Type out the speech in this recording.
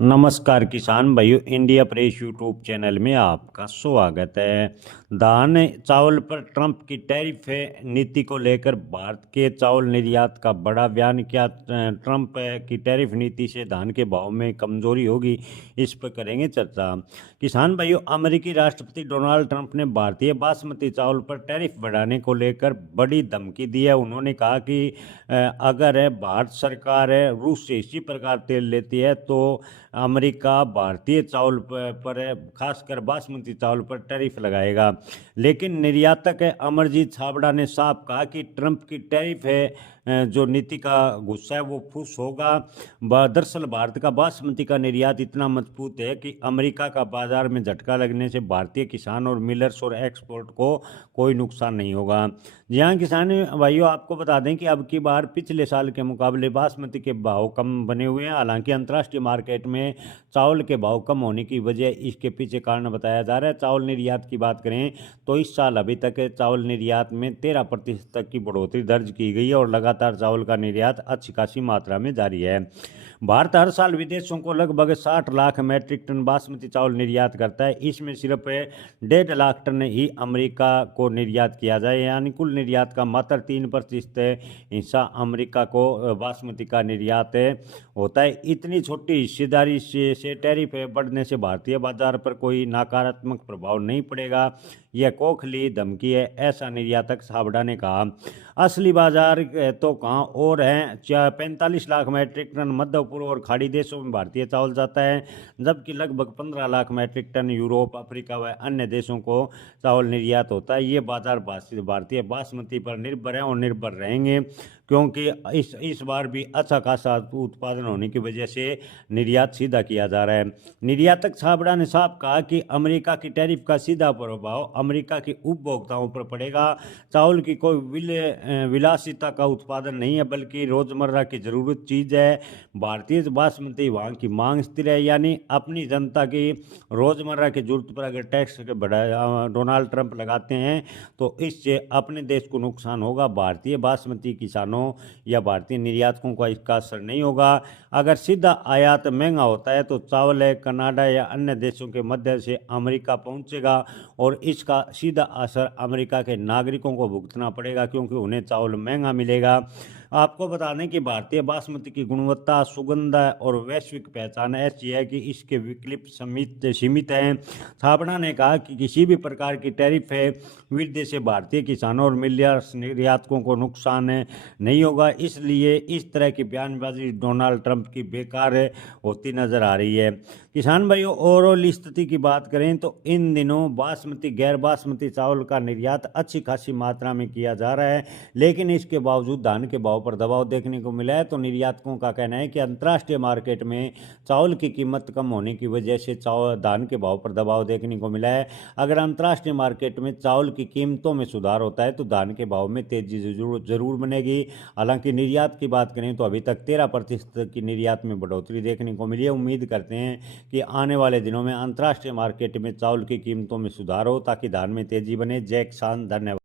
नमस्कार किसान भाइयों, इंडिया प्रेस यूट्यूब चैनल में आपका स्वागत है। धान चावल पर ट्रंप की टैरिफ नीति को लेकर भारत के चावल निर्यात का बड़ा बयान। क्या ट्रंप की टैरिफ नीति से धान के भाव में कमजोरी होगी, इस पर करेंगे चर्चा। किसान भाइयों, अमेरिकी राष्ट्रपति डोनाल्ड ट्रंप ने भारतीय बासमती चावल पर टैरिफ बढ़ाने को लेकर बड़ी धमकी दी है। उन्होंने कहा कि अगर भारत सरकार रूस से इसी प्रकार तेल लेती है तो अमेरिका भारतीय चावल पर खासकर बासमती चावल पर टैरिफ लगाएगा। लेकिन निर्यातक अमरजीत छाबड़ा ने साफ कहा कि ट्रंप की टैरिफ जो नीति का गुस्सा है वो फुस होगा। दरअसल भारत का बासमती का निर्यात इतना मजबूत है कि अमेरिका का बाजार में झटका लगने से भारतीय किसान और मिलर्स और एक्सपोर्ट को कोई नुकसान नहीं होगा। जी हाँ किसान भाइयों, आपको बता दें कि अब की बार पिछले साल के मुकाबले बासमती के भाव कम बने हुए हैं। हालांकि अंतर्राष्ट्रीय मार्केट में चावल के भाव कम होने की वजह इसके पीछे कारण बताया जा रहा है। चावल निर्यात की बात करें तो इस साल अभी तक चावल निर्यात में 13% तक की बढ़ोतरी दर्ज की गई है और लगातार चावल का निर्यात अच्छी खासी मात्रा में जारी है। भारत हर साल विदेशों को लगभग 60 लाख मैट्रिक टन बासमती चावल निर्यात करता है। इसमें सिर्फ 1.5 लाख टन ही अमेरिका को निर्यात किया जाए, यानी कुल निर्यात का मात्र 3% हिस्सा अमेरिका को बासमती का निर्यात होता है। इतनी छोटी हिस्सेदारी से टैरिफ बढ़ने से भारतीय बाजार पर कोई नकारात्मक प्रभाव नहीं पड़ेगा। यह खोखली धमकी है, ऐसा निर्यातक छाबड़ा ने कहा। असली बाजार तो कहाँ और हैं। 45 लाख मैट्रिक टन मध्य पूर्व और खाड़ी देशों में भारतीय चावल जाता है, जबकि लगभग 15 लाख मैट्रिक टन यूरोप, अफ्रीका व अन्य देशों को चावल निर्यात होता है। ये बाजार भारतीय बासमती पर निर्भर है और निर्भर रहेंगे, क्योंकि इस बार भी अच्छा खासा उत्पादन होने की वजह से निर्यात सीधा किया जा रहा है। निर्यातक छाबड़ा ने साफ कहा कि अमेरिका की टैरिफ का सीधा प्रभाव अमेरिका के उपभोक्ताओं पर पड़ेगा। चावल की कोई विलासिता का उत्पादन नहीं है, बल्कि रोजमर्रा की जरूरत चीज़ है। भारतीय बासमती वहाँ की मांग स्थिर है, यानी अपनी जनता की रोजमर्रा की जरूरत पर अगर टैक्स बढ़ा डोनाल्ड ट्रंप लगाते हैं तो इससे अपने देश को नुकसान होगा। भारतीय बासमती किसानों या भारतीय निर्यातकों का इसका असर नहीं होगा। अगर सीधा आयात महंगा होता है तो चावल कनाडा या अन्य देशों के मध्य से अमेरिका पहुंचेगा और इसका सीधा असर अमेरिका के नागरिकों को भुगतना पड़ेगा, क्योंकि उन्हें चावल महंगा मिलेगा। आपको बता दें कि भारतीय बासमती की गुणवत्ता, सुगंध और वैश्विक पहचान ऐसी है कि इसके विकल्प सीमित हैं। छाबड़ा ने कहा कि किसी भी प्रकार की टैरिफ वृद्धि से भारतीय किसानों और मिलर्स निर्यातकों को नुकसान नहीं होगा। इसलिए इस तरह की बयानबाजी डोनाल्ड ट्रंप की बेकार होती नजर आ रही है। किसान भाइयों, ओवरऑल स्थिति की बात करें तो इन दिनों बासमती गैर बासमती चावल का निर्यात अच्छी खासी मात्रा में किया जा रहा है, लेकिन इसके बावजूद धान के भाव पर दबाव देखने को मिला है। तो निर्यातकों का कहना है कि अंतर्राष्ट्रीय मार्केट में चावल की कीमत कम होने की वजह से धान के भाव पर दबाव देखने को मिला है। अगर अंतर्राष्ट्रीय मार्केट में चावल की कीमतों में सुधार होता है तो धान के भाव में तेजी जरूर बनेगी। हालांकि निर्यात की बात करें तो अभी तक 13% की निर्यात में बढ़ोतरी देखने को मिली है। उम्मीद करते हैं कि आने वाले दिनों में अंतर्राष्ट्रीय मार्केट में चावल की कीमतों में सुधार हो ताकि धान में तेजी बने। जय किसान, धन्यवाद।